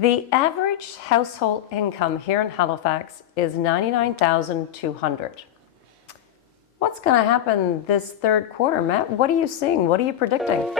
The average household income here in Halifax is $99,200. What's going to happen this third quarter, Matt? What are you seeing? What are you predicting?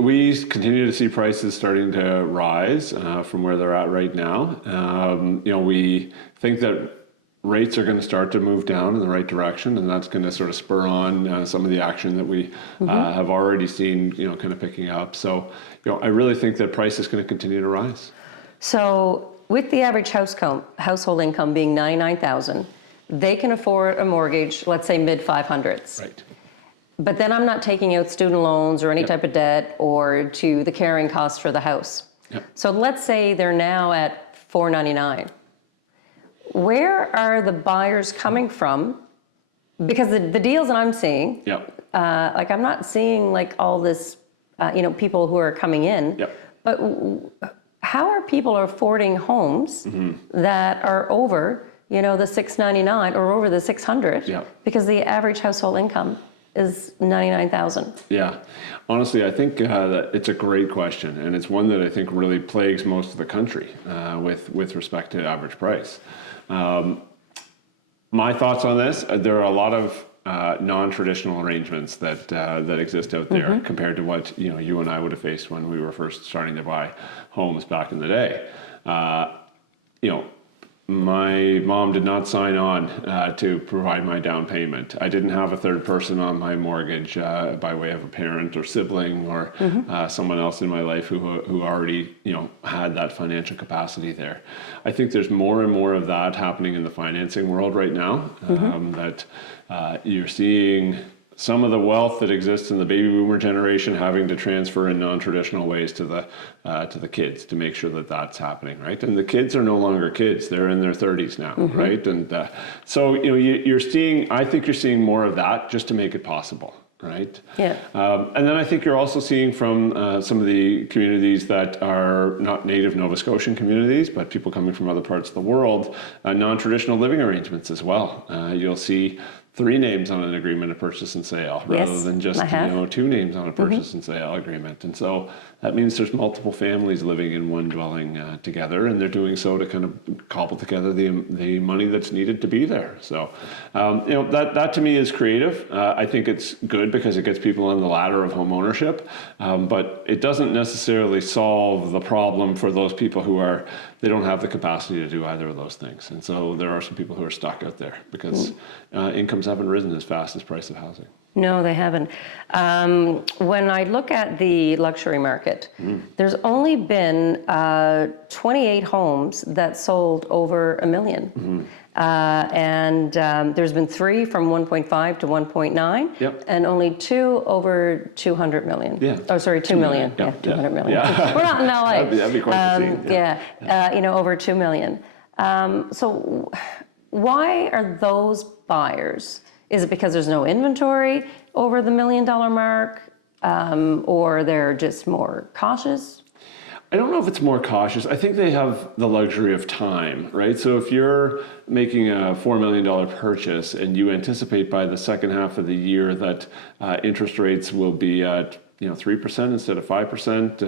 We continue to see prices starting to rise from where they're at right now. We think that rates are going to start to move down in the right direction, and that's going to sort of spur on some of the action that we have already seen, kind of picking up. So, I really think that price is going to continue to rise. So, with the average household income being $99,000, they can afford a mortgage, let's say mid 500s. Right. But then I'm not taking out student loans or any type of debt or to the carrying costs for the house. Yep. So let's say they're now at $499. Where are the buyers coming from? Because the deals that I'm seeing, I'm not seeing like all this, people who are coming in. Yep. But how are people affording homes that are over, the $699 or over the $600? Yep. Because the average household income is $99,000. Yeah, honestly, I think that it's a great question, and it's one that I think really plagues most of the country with respect to average price. My thoughts on this: there are a lot of non-traditional arrangements that exist out there compared to what you and I would have faced when we were first starting to buy homes back in the day. My mom did not sign on to provide my down payment. I didn't have a third person on my mortgage by way of a parent or sibling or someone else in my life who already had that financial capacity there. I think there's more and more of that happening in the financing world right now. That you're seeing some of the wealth that exists in the baby boomer generation having to transfer in non-traditional ways to the kids to make sure that that's happening, right? And the kids are no longer kids; they're in their 30s now, right? And so you're seeing. I think you're seeing more of that just to make it possible, right? Yeah. And then I think you're also seeing from some of the communities that are not native Nova Scotian communities, but people coming from other parts of the world, non-traditional living arrangements as well. You'll see 3 names on an agreement of purchase and sale rather than just 2 names on a purchase and sale agreement. And so that means there's multiple families living in one dwelling together, and they're doing so to kind of cobble together the money that's needed to be there. So that to me is creative. I think it's good because it gets people on the ladder of home ownership, but it doesn't necessarily solve the problem for those people they don't have the capacity to do either of those things. And so there are some people who are stuck out there because incomes haven't risen as fast as price of housing. No, they haven't. When I look at the luxury market, there's only been 28 homes that sold over $1 million. And there's been 3 from 1.5 to 1.9, and only 2 over 200 million. Yeah. Oh, sorry, 2 million. Yeah, 200 million. Yeah. We're not in LA. That'd be quite the scene. Over 2 million. So why are those buyers? Is it because there's no inventory over the $1 million mark, or they're just more cautious? I don't know if it's more cautious. I think they have the luxury of time, right? So if you're making a $4 million purchase and you anticipate by the second half of the year that interest rates will be at 3% instead of 5%,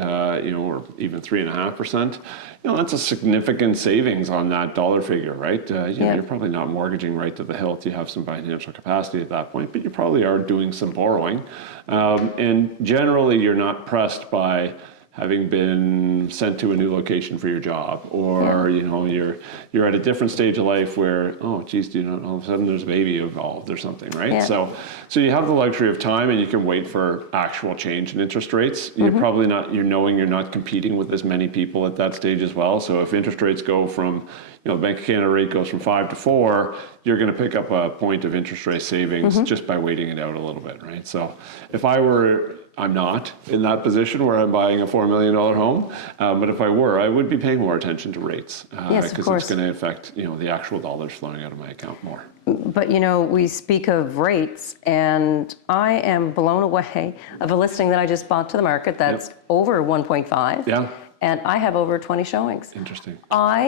or even 3.5%, that's a significant savings on that dollar figure, right? You're probably not mortgaging right to the hilt. You have some financial capacity at that point, but you probably are doing some borrowing. And generally, you're not pressed by having been sent to a new location for your job, or you're at a different stage of life where, all of a sudden there's a baby involved or something, right? Yeah. So you have the luxury of time, and you can wait for actual change in interest rates. You're probably not, you're not competing with as many people at that stage as well. So if interest rates go from, the Bank of Canada rate goes from 5 to 4, you're going to pick up a point of interest rate savings just by waiting it out a little bit, right? So if I'm not in that position where I'm buying a $4 million home, but if I were, I would be paying more attention to rates because it's going to affect the actual dollars flowing out of my account more. But we speak of rates, and I am blown away of a listing that I just bought to the market that's over 1.5. Yeah. and I have over 20 showings. Interesting. I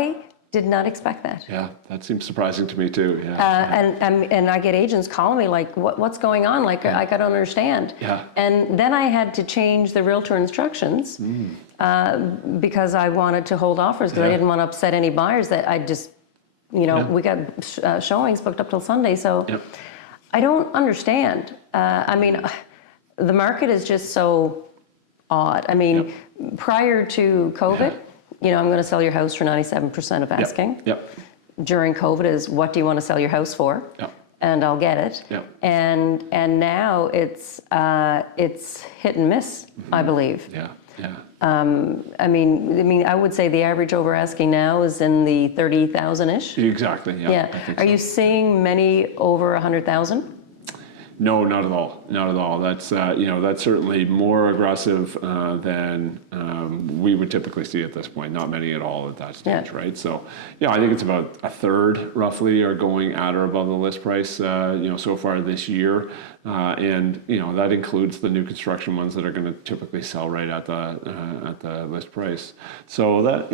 did not expect that. Yeah, that seems surprising to me too. Yeah. And I get agents calling me like, what's going on? Like, I don't understand. Yeah. And then I had to change the realtor instructions because I wanted to hold offers because I didn't want to upset any buyers that I just, we got showings booked up till Sunday. So I don't understand. I mean, the market is just so odd. I mean, prior to COVID, I'm going to sell your house for 97% of asking. Yep. During COVID is, what do you want to sell your house for? Yep. And I'll get it. Yep. And now it's hit and miss, I believe. Yeah. Yeah. I mean, I would say the average over asking now is in the 30,000-ish. Exactly. Yeah. Yeah. I think Are so. you seeing many over 100,000? No, not at all. Not at all. That's that's certainly more aggressive than we would typically see at this point. Not many at all at that stage, right? So, I think it's about a third roughly are going at or above the list price. So far this year, and that includes the new construction ones that are going to typically sell right at the list price. So that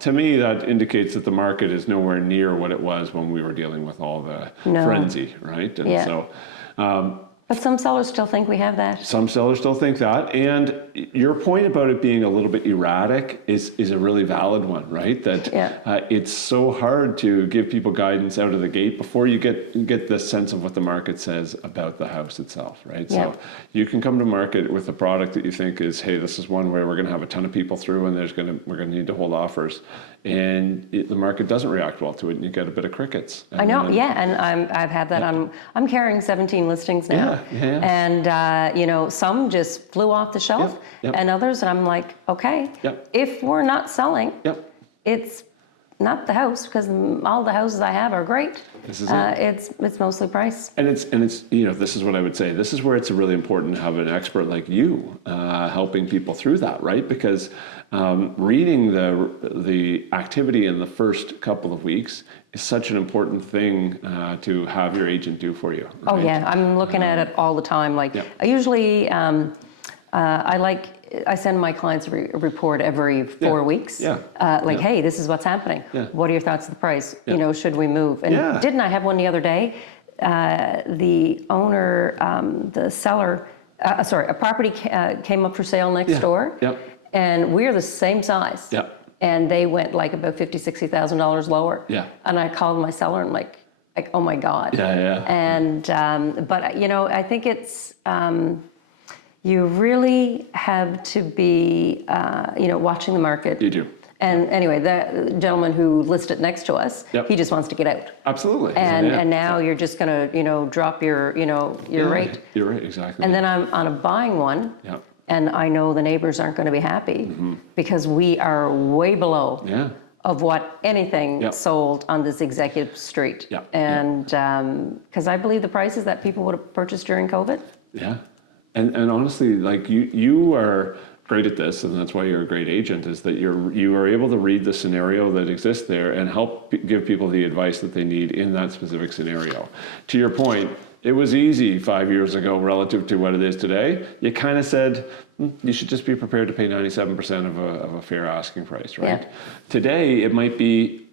to me that indicates that the market is nowhere near what it was when we were dealing with all the frenzy, right? And so. But some sellers still think we have that. Some sellers still think that, and your point about it being a little bit erratic is a really valid one, right? That it's so hard to give people guidance out of the gate before you get the sense of what the market says about the house itself, right? So you can come to market with a product that you think is, hey, this is one where we're going to have a ton of people through, and we're going to need to hold offers, and the market doesn't react well to it, and you get a bit of crickets. I know, and I've had that on. I'm carrying 17 listings now. And some just flew off the shelf, and others, and I'm like, okay, if we're not selling, it's not the house, because all the houses I have are great. This is it. It's mostly price. And it's this is what I would say. This is where it's really important to have an expert like you helping people through that, right? Because reading the activity in the first couple of weeks is such an important thing to have your agent do for you. Right? Oh yeah, I'm looking at it all the time. Like I usually, I send my clients a report every 4 weeks. Hey, this is what's happening. What are your thoughts of the price? Should we move? And didn't I have one the other day? The owner, the seller, a property came up for sale next door, and we're the same size. And they went like about $50,000, $60,000 lower. And I called my seller and like, oh my God. And but I think it's. You really have to be, watching the market. You do. And anyway, the gentleman who listed next to us, he just wants to get out. Absolutely. And now you're just going to, drop your rate. You're right, exactly. And then I'm on a buying one, and I know the neighbors aren't going to be happy because we are way below of what anything sold on this executive street. And because I believe the prices that people would have purchased during COVID. And honestly, like you are great at this, and that's why you're a great agent, is that you are able to read the scenario that exists there and help give people the advice that they need in that specific scenario. To your point, it was easy 5 years ago relative to what it is today. You kind of said, you should just be prepared to pay 97% of a fair asking price, right? Today, it might be,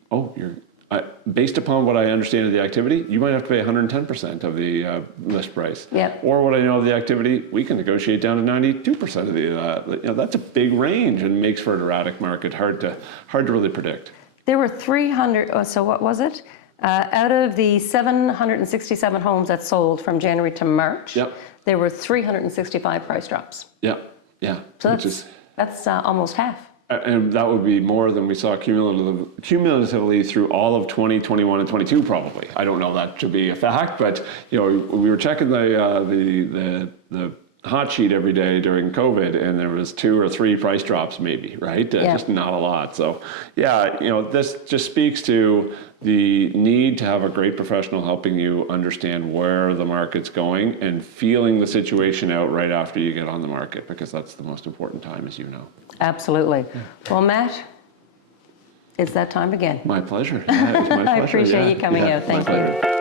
based upon what I understand of the activity, you might have to pay 110% of the list price. Or what I know of the activity, we can negotiate down to 92% of the. That's a big range and makes for an erratic market, hard to really predict. There were 300. So what was it? Out of the 767 homes that sold from January to March, there were 365 price drops. So that's almost half. And that would be more than we saw cumulatively through all of 2021 and 22, probably. I don't know that to be a fact, but we were checking the hot sheet every day during COVID, and there was 2 or 3 price drops, maybe, right? Just not a lot. So, this just speaks to the need to have a great professional helping you understand where the market's going and feeling the situation out right after you get on the market, because that's the most important time, as you know. Absolutely. Well, Matt, it's that time again. My pleasure. It's my pleasure. I appreciate you coming out. Thank you.